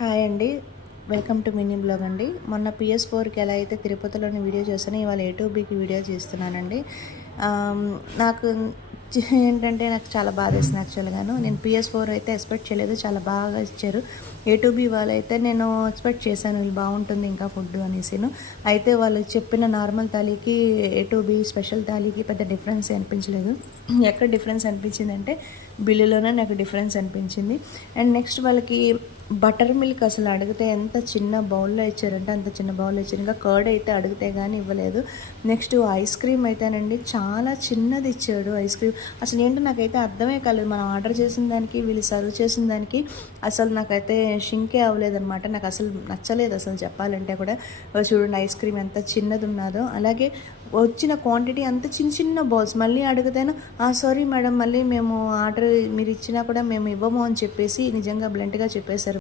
Hi అండి. Welcome to mini blog అండి. మొన్న PS4కి ఎలా అయితే తిరుపతిలోని వీడియో చేశానో ఇవాళ A2Bకి వీడియో చేస్తున్నానండి. నాకు ఏంటంటే నాకు చాలా బాధేసింది యాక్చువల్‌గాను. నేను PS4 అయితే ఎక్స్‌పెక్ట్ చేయలేదు. చాలా బాగా ఇచ్చారు. A2B వాళ్ళైతే నేను ఎక్స్‌పెక్ట్ చేశాను వీళ్ళు బాగుంటుంది ఇంకా ఫుడ్ అనేసిను. అయితే వాళ్ళు చెప్పిన నార్మల్ థాలీకి A2B స్పెషల్ థాలీకి పెద్ద డిఫరెన్స్ అనిపించలేదు. ఎక్కడ డిఫరెన్స్ అనిపించిందంటే బిల్లులోనే నాకు డిఫరెన్స్ అనిపించింది. అండ్ నెక్స్ట్ వాళ్ళకి బటర్ మిల్క్ అసలు అడిగితే ఎంత చిన్న బౌల్‌లో ఇచ్చారంటే అంత చిన్న బౌల్‌లో ఇచ్చారు. ఇంకా కర్డ్ అయితే అడిగితే గానీ ఇవ్వలేదు. నెక్స్ట్ ఐస్ క్రీమ్ అయితేనండి చాలా చిన్నది ఇచ్చాడు ఐస్ క్రీమ్. అసలు ఏంటో నాకైతే అర్థమే కాలేదు. మనం ఆర్డర్ చేసిన దానికి వీళ్ళు సర్వ్ చేసిన దానికి అసలు నాకైతే షింకే అవ్వలేదనమాట. నాకు అసలు నచ్చలేదు అసలు చెప్పాలంటే కూడా. చూడండి ఐస్ క్రీమ్ ఎంత చిన్నది ఉన్నాదో. అలాగే వచ్చిన క్వాంటిటీ అంత చిన్న చిన్న బౌల్స్. మళ్ళీ అడిగితేను సారీ మేడం మళ్ళీ మేము ఆర్డర్ మీరు ఇచ్చినా కూడా మేము ఇవ్వము అని చెప్పేసి నిజంగా బ్లంట్‌గా చెప్పేశారు.